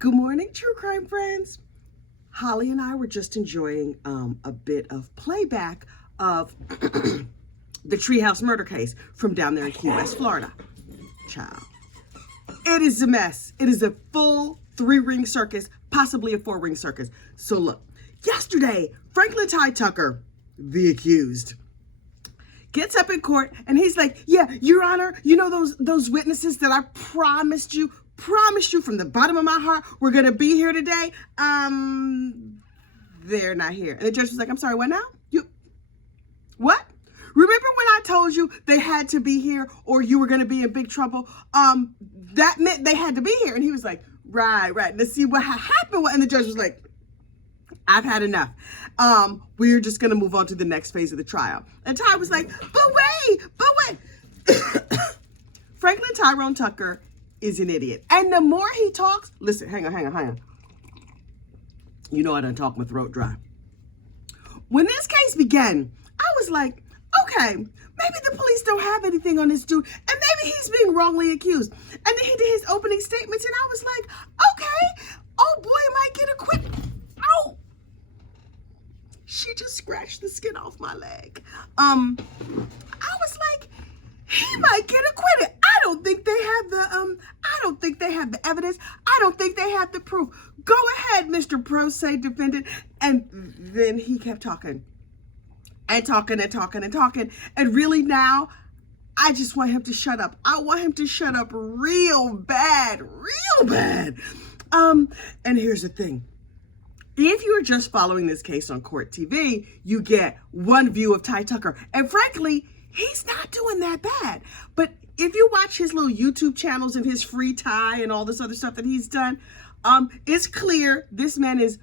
Good morning, true crime friends. Holly and I were just enjoying a bit of playback of the Treehouse murder case from down there in Key West, Florida. Child, it is a mess. It is a full 3-ring circus, possibly a 4-ring circus. So look, yesterday, Franklin Ty Tucker, the accused, gets up in court and he's like, yeah, Your Honor, you know those witnesses that I promised you from the bottom of my heart we're gonna be here today? They're not here. And the judge was like, I'm sorry, what now? What? Remember when I told you they had to be here or you were gonna be in big trouble? That meant they had to be here. And he was like, right. Let's see what happened. And the judge was like, I've had enough. We're just gonna move on to the next phase of the trial. And Ty was like, but wait. Franklin Tyrone Tucker is an idiot. And the more he talks, listen, hang on. You know I done talk my throat dry. When this case began, I was like, okay, maybe the police don't have anything on this dude, and maybe he's being wrongly accused. And then he did his opening statements, and I was like, okay, oh boy, might get acquitted. Ow! She just scratched the skin off my leg. I was like, he might get acquitted. I don't think they have the evidence. I don't think they have the proof. Go ahead, Mr. Pro Se defendant. And then he kept talking. And really now, I just want him to shut up. I want him to shut up real bad. And here's the thing. If you are just following this case on Court TV, you get one view of Ty Tucker. And frankly, he's not doing that bad. But if you watch his little YouTube channels and his free Ty and all this other stuff that he's done, it's clear this man is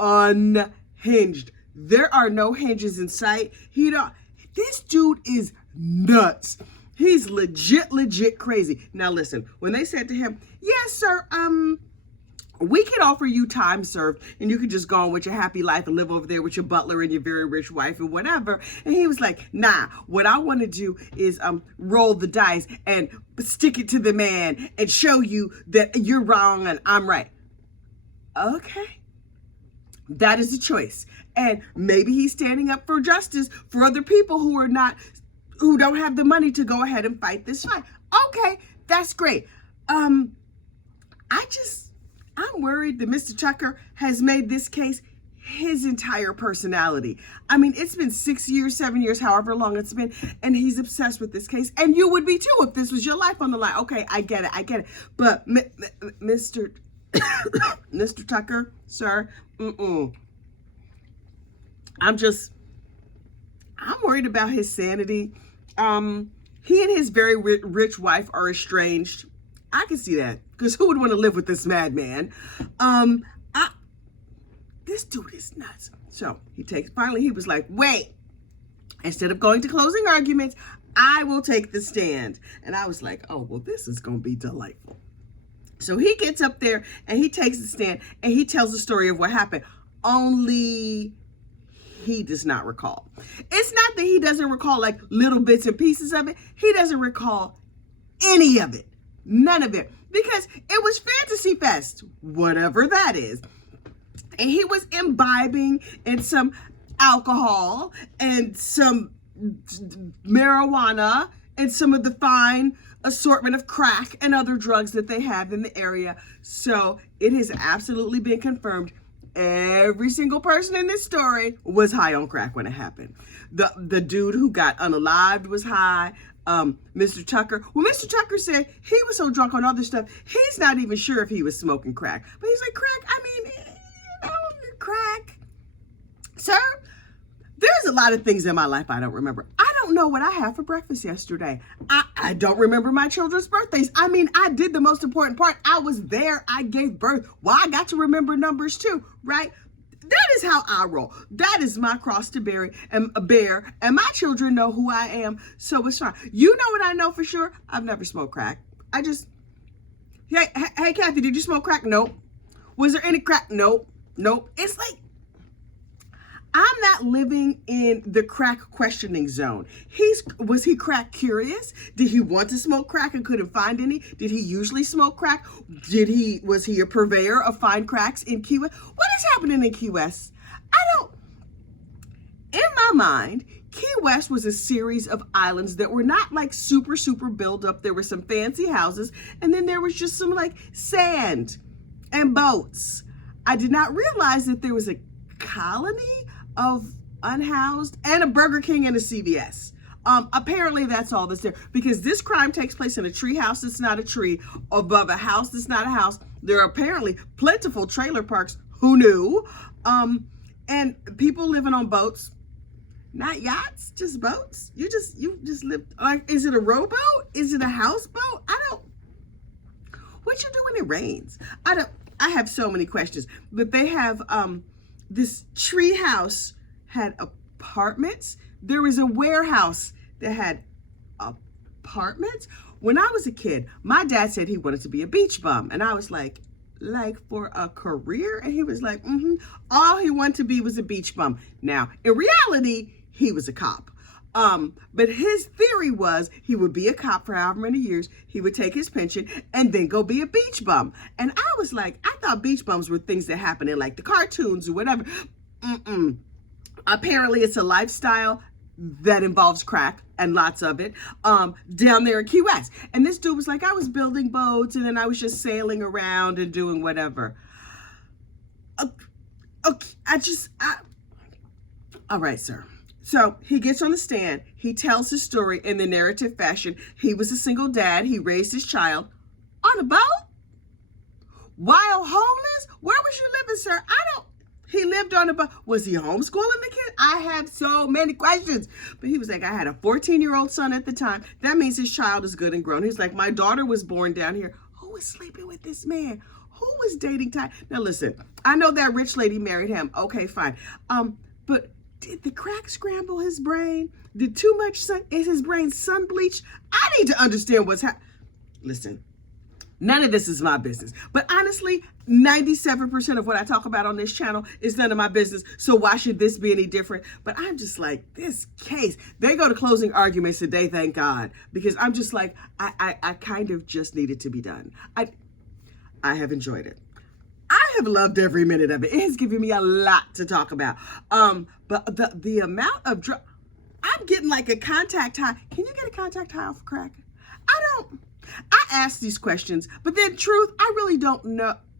unhinged. There are no hinges in sight. This dude is nuts. He's legit crazy. Now listen, when they said to him, yes, sir, we can offer you time served and you can just go on with your happy life and live over there with your butler and your very rich wife and whatever. And he was like, nah, what I want to do is roll the dice and stick it to the man and show you that you're wrong and I'm right. Okay. That is a choice. And maybe he's standing up for justice for other people who don't have the money to go ahead and fight this fight. Okay, that's great. I'm worried that Mr. Tucker has made this case his entire personality. I mean, it's been 6 years, 7 years, however long it's been, and he's obsessed with this case. And you would be too if this was your life on the line. Okay, I get it. But Mr. Mr. Tucker, sir, I'm worried about his sanity. He and his very rich wife are estranged. I can see that, because who would want to live with this madman? This dude is nuts. So finally he was like, wait, instead of going to closing arguments, I will take the stand. And I was like, oh, well, this is going to be delightful. So he gets up there and he takes the stand and he tells the story of what happened. Only he does not recall. It's not that he doesn't recall like little bits and pieces of it. He doesn't recall any of it. None of it. Because it was Fantasy Fest, whatever that is. And he was imbibing in some alcohol and some marijuana and some of the fine assortment of crack and other drugs that they have in the area. So it has absolutely been confirmed. Every single person in this story was high on crack when it happened. The dude who got unalived was high. Mr. Tucker, well, Mr. Tucker said he was so drunk on other stuff, he's not even sure if he was smoking crack. But he's like, crack. Sir, there's a lot of things in my life I don't remember. I don't know what I had for breakfast yesterday. I don't remember my children's birthdays. I mean, I did the most important part. I was there. I gave birth. Well, I got to remember numbers too, right? That is how I roll. That is my cross to bear, and my children know who I am, so it's fine. You know what I know for sure? I've never smoked crack. Hey, Kathy, did you smoke crack? Nope. Was there any crack? Nope. It's like, I'm not living in the crack questioning zone. Was he crack curious? Did he want to smoke crack and couldn't find any? Did he usually smoke crack? Was he a purveyor of fine cracks in Key West? What is happening in Key West? In my mind, Key West was a series of islands that were not like super built up. There were some fancy houses, and then there was just some like sand and boats. I did not realize that there was a colony of unhoused and a Burger King and a CVS. Apparently that's all that's there, because this crime takes place in a tree house that's not a tree, above a house that's not a house. There are apparently plentiful trailer parks. Who knew? And people living on boats. Not yachts, just boats. You just live, like, is it a rowboat? Is it a houseboat? What you do when it rains? I have so many questions. But they have, this Treehouse had apartments. There was a warehouse that had apartments. When I was a kid, my dad said he wanted to be a beach bum. And I was like for a career? And he was like, all he wanted to be was a beach bum. Now, in reality, he was a cop. But his theory was he would be a cop for however many years, he would take his pension and then go be a beach bum. And I was like, I thought beach bums were things that happen in like the cartoons or whatever. Apparently it's a lifestyle that involves crack, and lots of it, down there in Key West. And this dude was like, I was building boats and then I was just sailing around and doing whatever. All right, sir. So he gets on the stand, he tells his story in the narrative fashion. He was a single dad, he raised his child on a boat while homeless. Where was you living, sir? He lived on a boat. Was he homeschooling the kid? I have so many questions. But he was like, I had a 14-year-old son at the time. That means his child is good and grown. He's like, my daughter was born down here. Who was sleeping with this man? Who was dating Ty? Now listen, I know that rich lady married him. Okay, fine. But did the crack scramble his brain? Did too much sun, is his brain sun bleached? I need to understand what's happening. Listen, none of this is my business. But honestly, 97% of what I talk about on this channel is none of my business. So why should this be any different? But I'm just like, this case, they go to closing arguments today, thank God. Because I'm just like, I kind of just need it to be done. I have enjoyed it. I have loved every minute of it. It has given me a lot to talk about. But the amount of drug, I'm getting like a contact high. Can you get a contact high off crack? I ask these questions, but then truth, I really don't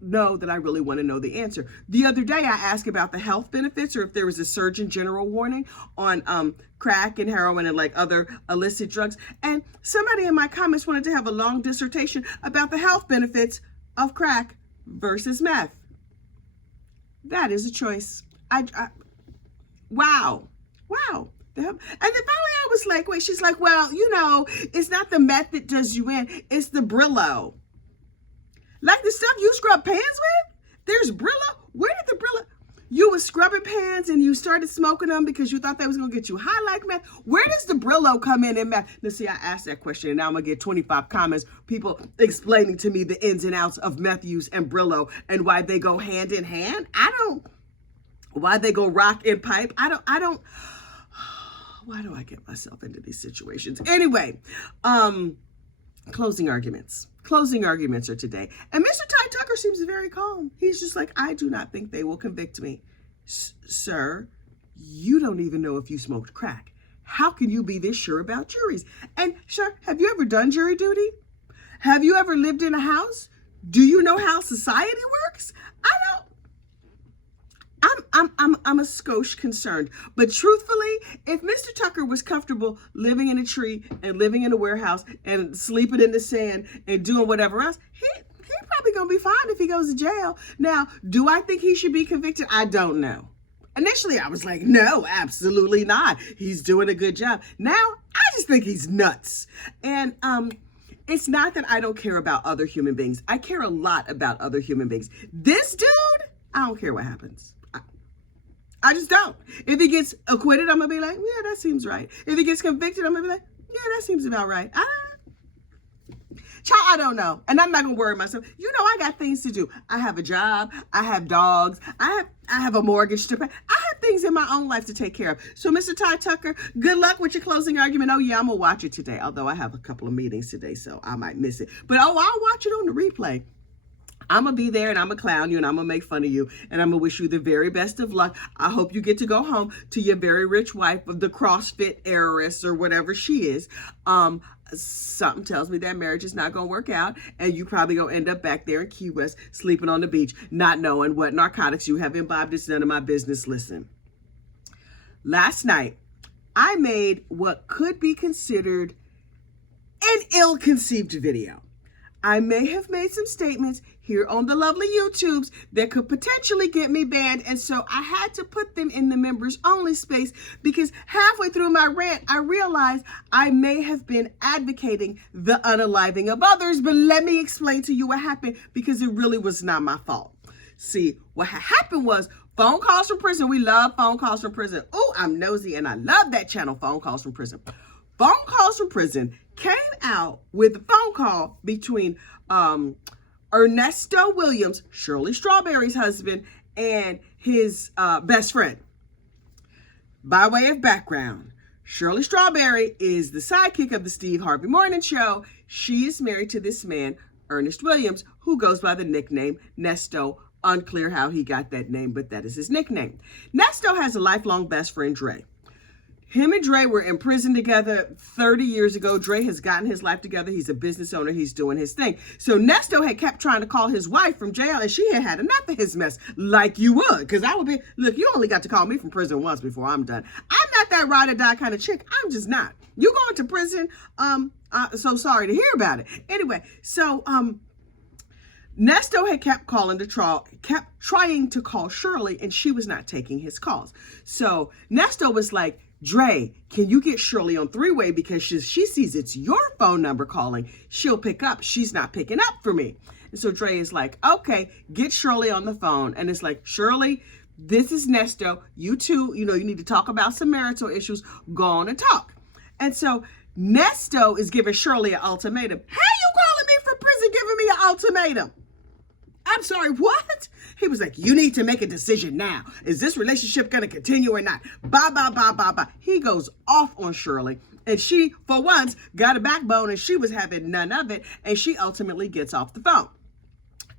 know that I really want to know the answer. The other day I asked about the health benefits, or if there was a Surgeon General warning on crack and heroin and like other illicit drugs. And somebody in my comments wanted to have a long dissertation about the health benefits of crack versus meth. That is a choice. Wow. And then finally I was like, wait, she's like, well, you know, it's not the meth that does you in, it's the Brillo. Like the stuff you scrub pans with? There's Brillo. Where did the Brillo? You were scrubbing pans and you started smoking them because you thought that was going to get you high like meth. Where does the Brillo come in meth? Now, see, I asked that question and now I'm going to get 25 comments, people explaining to me the ins and outs of meth use and Brillo and why they go hand in hand. Why they go rock and pipe. Why do I get myself into these situations? Anyway, closing arguments. Closing arguments are today. And Mr. Ty Tucker seems very calm. He's just like, I do not think they will convict me. Sir, you don't even know if you smoked crack. How can you be this sure about juries? And sir, have you ever done jury duty? Have you ever lived in a house? Do you know how society works? I'm a skosh concerned. But truthfully, if Mr. Tucker was comfortable living in a tree and living in a warehouse and sleeping in the sand and doing whatever else, he probably gonna be fine if he goes to jail. Now, do I think he should be convicted? I don't know. Initially, I was like, no, absolutely not. He's doing a good job. Now, I just think he's nuts. And it's not that I don't care about other human beings. I care a lot about other human beings. This dude, I don't care what happens. I just don't. If he gets acquitted, I'm going to be like, yeah, that seems right. If he gets convicted, I'm going to be like, yeah, that seems about right. Child, I don't know. And I'm not going to worry myself. You know, I got things to do. I have a job. I have dogs. I have a mortgage to pay. I have have things in my own life to take care of. So, Mr. Ty Tucker, good luck with your closing argument. Oh, yeah, I'm going to watch it today, although I have a couple of meetings today, so I might miss it. But, I'll watch it on the replay. I'm going to be there and I'm going to clown you and I'm going to make fun of you and I'm going to wish you the very best of luck. I hope you get to go home to your very rich wife of the CrossFit heiress or whatever she is. Something tells me that marriage is not going to work out and you probably going to end up back there in Key West sleeping on the beach, not knowing what narcotics you have imbibed. It's none of my business. Listen, last night I made what could be considered an ill-conceived video. I may have made some statements here on the lovely YouTubes that could potentially get me banned. And so I had to put them in the members only space because halfway through my rant, I realized I may have been advocating the unaliving of others. But let me explain to you what happened because it really was not my fault. See, what happened was phone calls from prison. We love phone calls from prison. Oh, I'm nosy and I love that channel, phone calls from prison. Phone calls from prison came out with a phone call between Ernesto Williams, Shirley Strawberry's husband, and his best friend. By way of background, Shirley Strawberry is the sidekick of the Steve Harvey Morning Show. She is married to this man, Ernesto Williams, who goes by the nickname Nesto. Unclear how he got that name, but that is his nickname. Nesto has a lifelong best friend, Dre. Him and Dre were in prison together 30 years ago. Dre has gotten his life together. He's a business owner. He's doing his thing. So Nesto had kept trying to call his wife from jail, and she had had enough of his mess, like you would. Because I would be, look, you only got to call me from prison once before I'm done. I'm not that ride or die kind of chick. I'm just not. You going to prison? So sorry to hear about it. Anyway, so Nesto had kept trying to call Shirley, and she was not taking his calls. So Nesto was like, Dre, can you get Shirley on three-way because she sees it's your phone number calling. She'll pick up. She's not picking up for me. And so Dre is like, okay, get Shirley on the phone. And it's like, Shirley, this is Nesto. You two, you need to talk about some marital issues. Go on and talk. And so Nesto is giving Shirley an ultimatum. How you calling me from prison giving me an ultimatum? I'm sorry, what? He was like, you need to make a decision now. Is this relationship going to continue or not? Blah, blah, blah, blah, blah. He goes off on Shirley. And she, for once, got a backbone and she was having none of it. And she ultimately gets off the phone.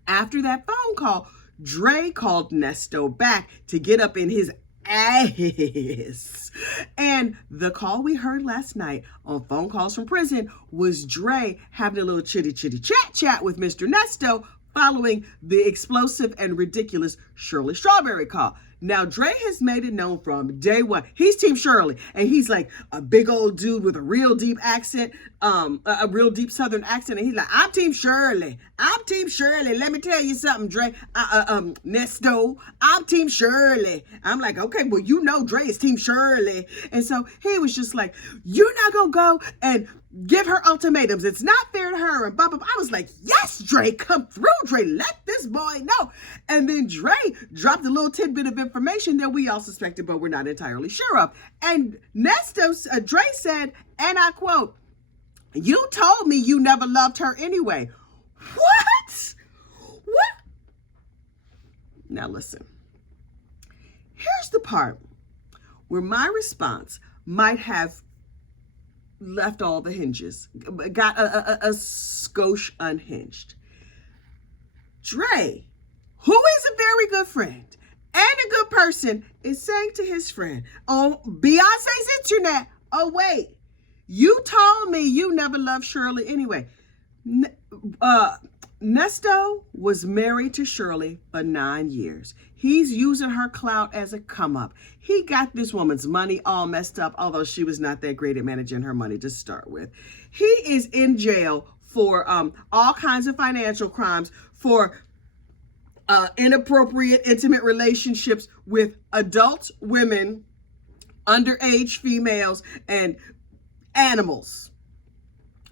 After that phone call, Dre called Nesto back to get up in his ass. And the call we heard last night on phone calls from prison was Dre having a little chitty chat with Mr. Nesto, following the explosive and ridiculous Shirley Strawberry call. Now, Dre has made it known from day one. He's Team Shirley, and he's like a big old dude with a real deep accent, a real deep Southern accent, and he's like, I'm Team Shirley. I'm Team Shirley. Let me tell you something, Dre. Nesto, I'm Team Shirley. I'm like, okay, well, Dre is Team Shirley. And so he was just like, you're not going to go and give her ultimatums. It's not fair to her. And blah, blah, blah. I was like, yes, Dre, come through, Dre. Let this boy know. And then Dre dropped a little tidbit of information that we all suspected, but we're not entirely sure of. And Dre said, and I quote, you told me you never loved her anyway. What? Now listen, here's the part where my response might have left all the hinges, got a skosh unhinged. Dre, who is a very good friend and a good person, is saying to his friend on Beyonce's internet, oh wait, you told me you never loved Shirley anyway. Nesto was married to Shirley for 9 years. He's using her clout as a come up. He got this woman's money all messed up, although she was not that great at managing her money to start with. He is in jail for all kinds of financial crimes, for inappropriate intimate relationships with adult women, underage females, and animals.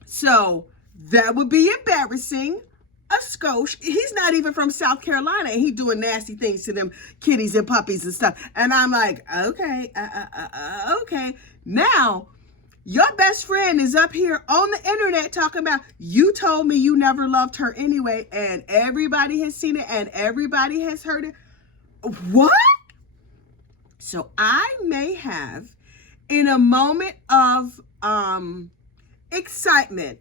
So that would be embarrassing. A skosh. He's not even from South Carolina, and he doing nasty things to them kitties and puppies and stuff. And I'm like, okay, okay. Now, your best friend is up here on the internet talking about, you told me you never loved her anyway, and everybody has seen it, and everybody has heard it. What? So I may have, in a moment of excitement,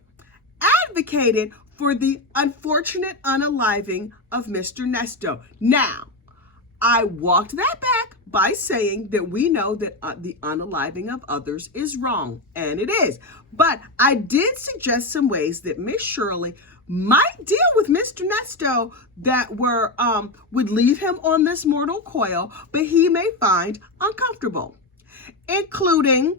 advocated for the unfortunate unaliving of Mr. Nesto. Now, I walked that back by saying that we know that the unaliving of others is wrong, and it is. But I did suggest some ways that Miss Shirley might deal with Mr. Nesto that would leave him on this mortal coil, but he may find uncomfortable, including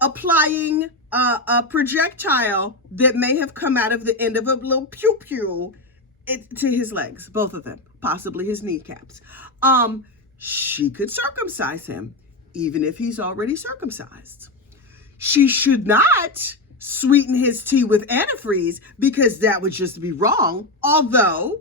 applying a projectile that may have come out of the end of a little pew-pew to his legs, both of them, possibly his kneecaps. She could circumcise him, even if he's already circumcised. She should not sweeten his tea with antifreeze, because that would just be wrong, although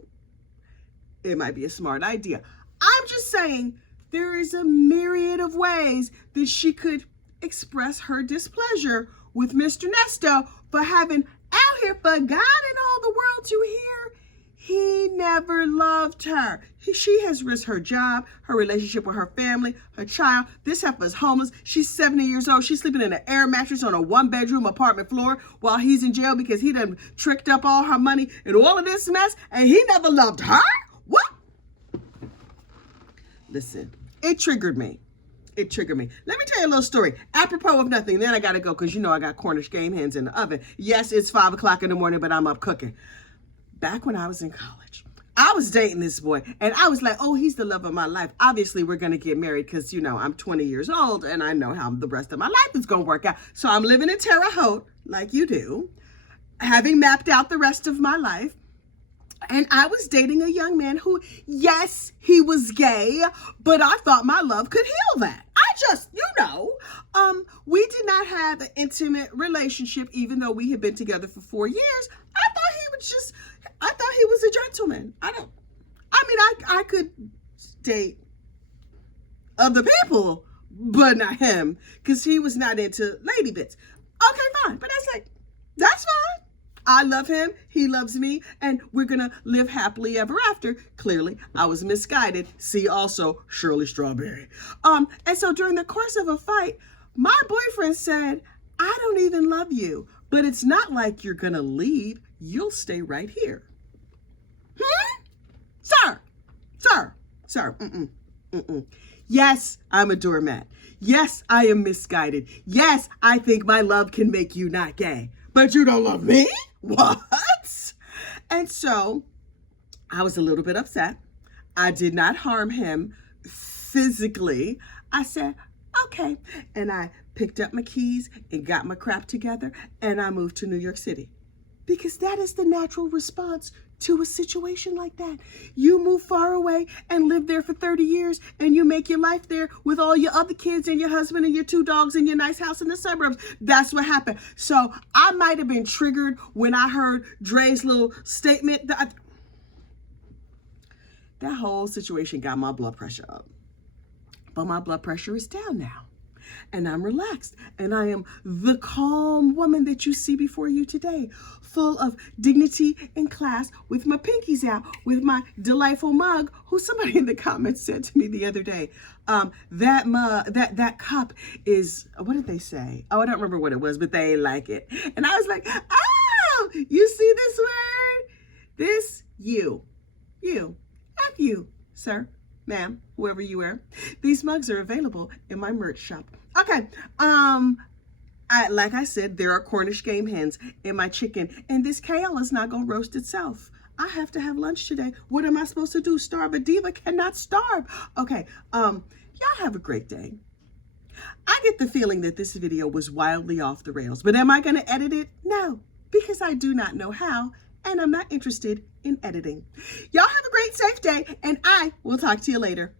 it might be a smart idea. I'm just saying there is a myriad of ways that she could express her displeasure with Mr. Nesto for having out here for God and all the world to hear he never loved her. She has risked her job, her relationship with her family, her child. This heifer's homeless. She's 70 years old. She's sleeping in an air mattress on a 1-bedroom apartment floor while he's in jail because he done tricked up all her money and all of this mess, and he never loved her? What? Listen, it triggered me. It triggered me. Let me tell you a little story. Apropos of nothing. Then I got to go because, you know, I got Cornish game hens in the oven. Yes, it's 5 o'clock in the morning, but I'm up cooking. Back when I was in college, I was dating this boy, and I was like, oh, he's the love of my life. Obviously, we're going to get married because, you know, I'm 20 years old, and I know how the rest of my life is going to work out. So I'm living in Terre Haute, like you do, having mapped out the rest of my life. And I was dating a young man who, yes, he was gay, but I thought my love could heal that. We did not have an intimate relationship, even though we had been together for 4 years. I thought he was a gentleman. I could date other people, but not him, because he was not into lady bits. Okay, fine. But that's fine. I love him, he loves me, and we're gonna live happily ever after. Clearly, I was misguided. See also Shirley Strawberry. And so during the course of a fight, my boyfriend said, I don't even love you, but it's not like you're gonna leave. You'll stay right here. Sir. Yes, I'm a doormat. Yes, I am misguided. Yes, I think my love can make you not gay. But you don't love me? What? And so I was a little bit upset. I did not harm him physically. I said, okay. And I picked up my keys and got my crap together, and I moved to New York City. Because that is the natural response to a situation like that. You move far away and live there for 30 years, and you make your life there with all your other kids and your husband and your 2 dogs and your nice house in the suburbs. That's what happened. So I might have been triggered when I heard Dre's little statement. That whole situation got my blood pressure up. But my blood pressure is down now. And I'm relaxed, and I am the calm woman that you see before you today, full of dignity and class, with my pinkies out, with my delightful mug, who somebody in the comments said to me the other day, that cup is, what did they say? Oh, I don't remember what it was, but they like it. And I was like, oh, you see this word? This, you, F you, sir. Ma'am, whoever you are. These mugs are available in my merch shop. Okay, like I said, there are Cornish game hens in my chicken, and this kale is not gonna roast itself. I have to have lunch today. What am I supposed to do? Starve? A diva cannot starve. Okay, y'all have a great day. I get the feeling that this video was wildly off the rails, but am I gonna edit it? No, because I do not know how, and I'm not interested in editing. Y'all have a great, safe day, and I will talk to you later.